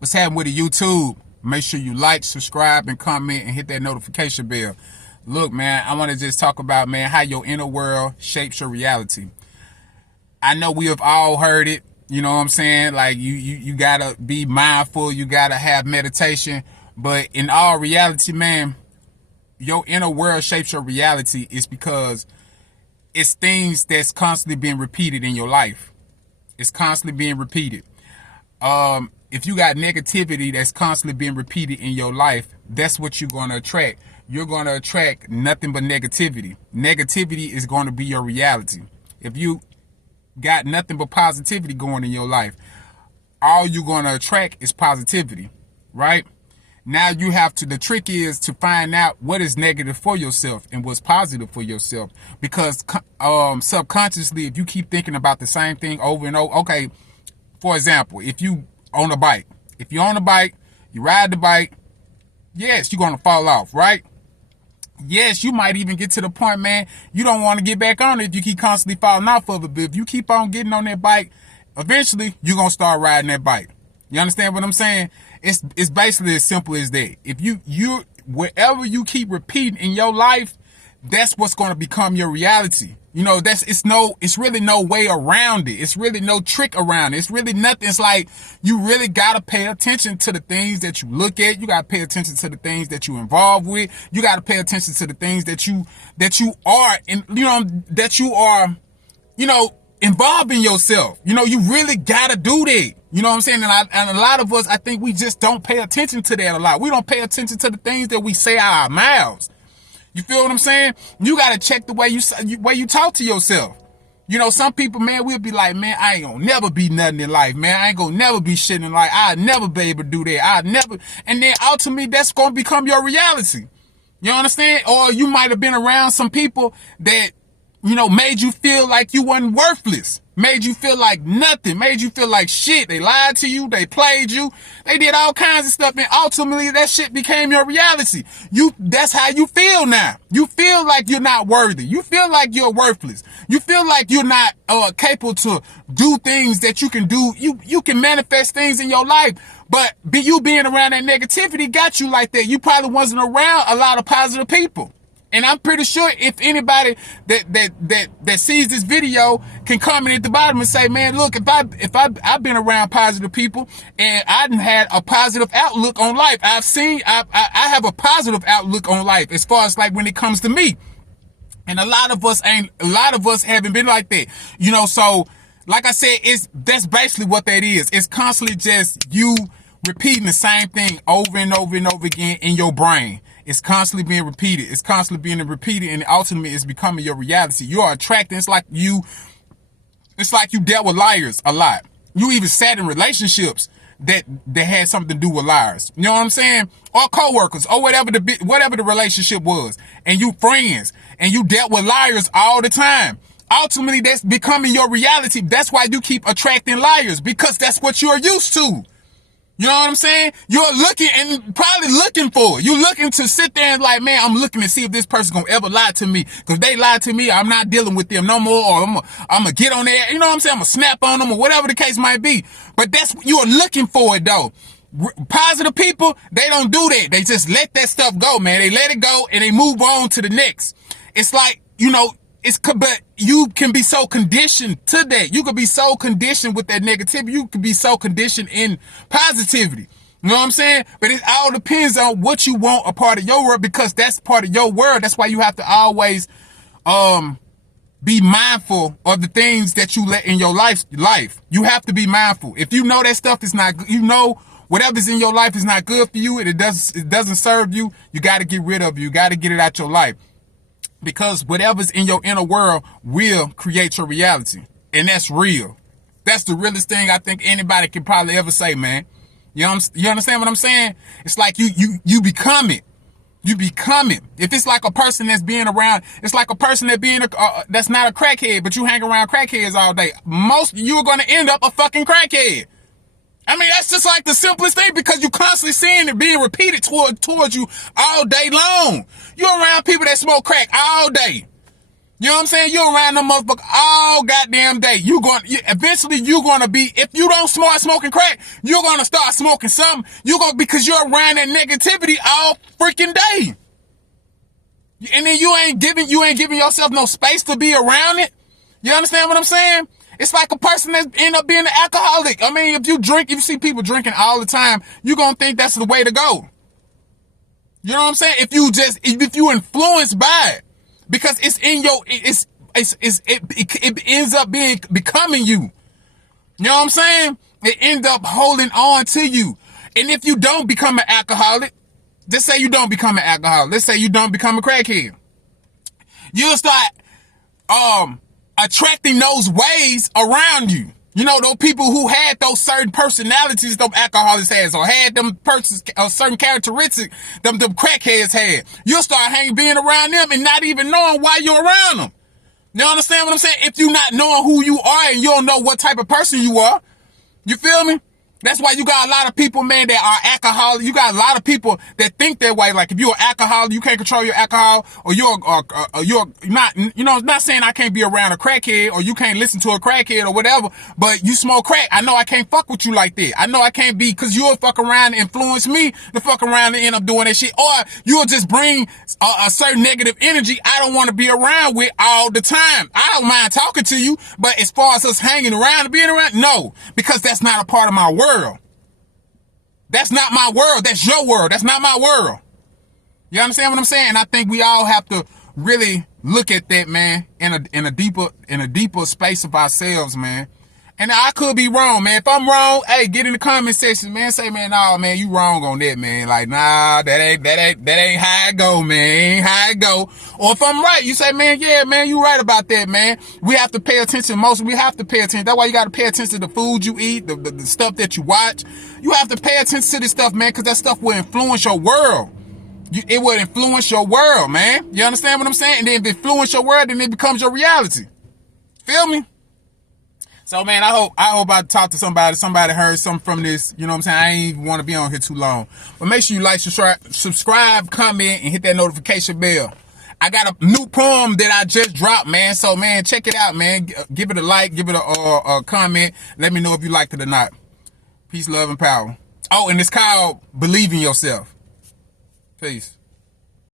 What's happening with the YouTube? Make sure you like, subscribe, and comment, and hit that notification bell. Look, man, I want to just talk about, man, how your inner world shapes your reality. I know we have all heard it. You know what I'm saying? Like, you gotta be mindful. You gotta have meditation. But in all reality, man, your inner world shapes your reality is because it's things that's constantly being repeated in your life. It's constantly being repeated. If you got negativity that's constantly being repeated in your life, that's what you're going to attract. You're going to attract nothing but negativity. Negativity is going to be your reality. If you got nothing but positivity going in your life, all you're going to attract is positivity, right? Now you have to, the trick is to find out what is negative for yourself and what's positive for yourself. Because subconsciously, if you keep thinking about the same thing over and over, okay, for example, if you on a bike, you ride the bike, yes, you're going to fall off, right? Yes, you might even get to the point, man, you don't want to get back on it if you keep constantly falling off of it. But if you keep on getting on that bike, eventually you're going to start riding that bike. You understand what I'm saying? It's basically as simple as that. If you wherever you keep repeating in your life, that's what's going to become your reality. You know, it's really no way around it. It's really no trick around it. It's really nothing. It's like, you really got to pay attention to the things that you look at. You got to pay attention to the things that you involved with. You got to pay attention to the things that you are, and, you know, that you are, you know, involving yourself. You know, you really got to do that. You know what I'm saying? And a lot of us, I think we just don't pay attention to that a lot. We don't pay attention to the things that we say out our mouths. You feel what I'm saying? You got to check the way you talk to yourself. You know, some people, man, we'll be like, man, I ain't gonna never be nothing in life, man. I ain't gonna never be shit in life. I'll never be able to do that. And then ultimately that's gonna become your reality. You understand? Or you might have been around some people that, you know, made you feel like you wasn't worthless. Made you feel like nothing. Made you feel like shit. They lied to you. They played you. They did all kinds of stuff. And ultimately that shit became your reality. That's how you feel now. You feel like you're not worthy. You feel like you're worthless. You feel like you're not capable to do things that you can do. You can manifest things in your life. But you being around that negativity got you like that. You probably wasn't around a lot of positive people. And I'm pretty sure if anybody that sees this video can comment at the bottom and say, man, look, if I've been around positive people and I had a positive outlook on life. I have a positive outlook on life as far as like when it comes to me. And a lot of us haven't been like that. You know, so like I said, that's basically what that is. It's constantly just you repeating the same thing over and over and over again in your brain. It's constantly being repeated. It's constantly being repeated, and ultimately it's becoming your reality. You are attracting. It's like you dealt with liars a lot. You even sat in relationships that had something to do with liars. You know what I'm saying? Or coworkers, or whatever the relationship was, and you friends, and you dealt with liars all the time. Ultimately, that's becoming your reality. That's why you keep attracting liars, because that's what you're used to. You know what I'm saying? You're looking and probably looking for it. You're looking to sit there and like, man, I'm looking to see if this person gonna ever lie to me. Cause if they lie to me, I'm not dealing with them no more, or I'm gonna get on there. You know what I'm saying? I'm gonna snap on them, or whatever the case might be. But you're looking for it though. Positive people, they don't do that. They just let that stuff go, man. They let it go and they move on to the next. It's like, you know, but you can be so conditioned to that. You could be so conditioned with that negativity. You could be so conditioned in positivity. You know what I'm saying? But it all depends on what you want a part of your world, because that's part of your world. That's why you have to always be mindful of the things that you let in your life. You have to be mindful. If you know that stuff is not, you know, whatever's in your life is not good for you and it doesn't serve you, you got to get rid of it. You got to get it out your life. Because whatever's in your inner world will create your reality. And that's real. That's the realest thing I think anybody can probably ever say, man. You understand what I'm saying? It's like you become it. You become it. If it's like a person that's being around, it's like a person that's not a crackhead, but you hang around crackheads all day. You're going to end up a fucking crackhead. I mean, that's just like the simplest thing, because you constantly seeing it being repeated towards you all day long. You're around people that smoke crack all day. You know what I'm saying? You're around them motherfuckers all goddamn day. Eventually you're gonna be, if you don't start smoking crack, you're gonna start smoking something. Because you're around that negativity all freaking day. And then you ain't giving yourself no space to be around it. You understand what I'm saying? It's like a person that end up being an alcoholic. I mean, if you see people drinking all the time, you're gonna think that's the way to go. You know what I'm saying? If you influenced by it, because it's in your, it ends up becoming you. You know what I'm saying? It ends up holding on to you. And if you don't become an alcoholic, let's say you don't become an alcoholic. Let's say you don't become a crackhead. You'll start attracting those ways around you. You know, those people who had those certain personalities those alcoholics has, or had them persons or certain characteristics them crackheads had. You'll start being around them and not even knowing why you're around them. You understand what I'm saying? If you're not knowing who you are and you don't know what type of person you are, you feel me? That's why you got a lot of people, man, that are alcoholics. You got a lot of people that think that way. Like if you're an alcoholic, you can't control your alcohol, or you're not, you know, not saying I can't be around a crackhead or you can't listen to a crackhead or whatever, but you smoke crack. I know I can't fuck with you like that. I know I can't be, cause you'll fuck around and influence me to fuck around and end up doing that shit. Or you'll just bring a certain negative energy I don't want to be around with all the time. I don't mind talking to you, but as far as us hanging around and being around, no, because that's not a part of my world. That's not my world. That's your world. That's not my world. You understand what I'm saying? I think we all have to really look at that, man, in a deeper space of ourselves, man. And I could be wrong, man. If I'm wrong, hey, get in the comment section, man. Say, man, nah, man, you wrong on that, man. Like, nah, that ain't how it go, man. Ain't how it go. Or if I'm right, you say, man, yeah, man, you right about that, man. We have to pay attention. We have to pay attention. That's why you got to pay attention to the food you eat, the stuff that you watch. You have to pay attention to this stuff, man, because that stuff will influence your world. It will influence your world, man. You understand what I'm saying? And then if it influences your world, then it becomes your reality. Feel me? So, man, I hope I talked to somebody heard something from this. You know what I'm saying? I ain't even want to be on here too long. But make sure you like, subscribe, comment, and hit that notification bell. I got a new poem that I just dropped, man. So, man, check it out, man. Give it a like, give it a comment. Let me know if you liked it or not. Peace, love, and power. Oh, and it's called Believe in Yourself. Peace.